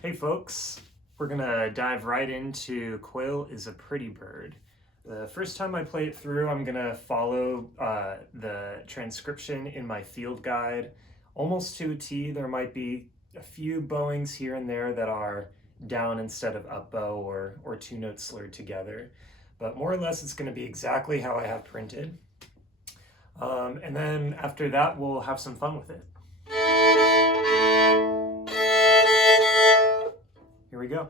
Hey folks, we're gonna dive right into Quail is a Pretty Bird. The first time I play it through, I'm gonna follow the transcription in my field guide almost to a T. There might be a few bowings here and there that are down instead of up bow or two notes slurred together. But more or less it's gonna be exactly how I have printed. And then after that, we'll have some fun with it. Here we go.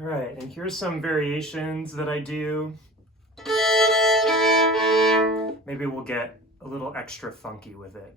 All right, and here's some variations that I do. Maybe we'll get a little extra funky with it.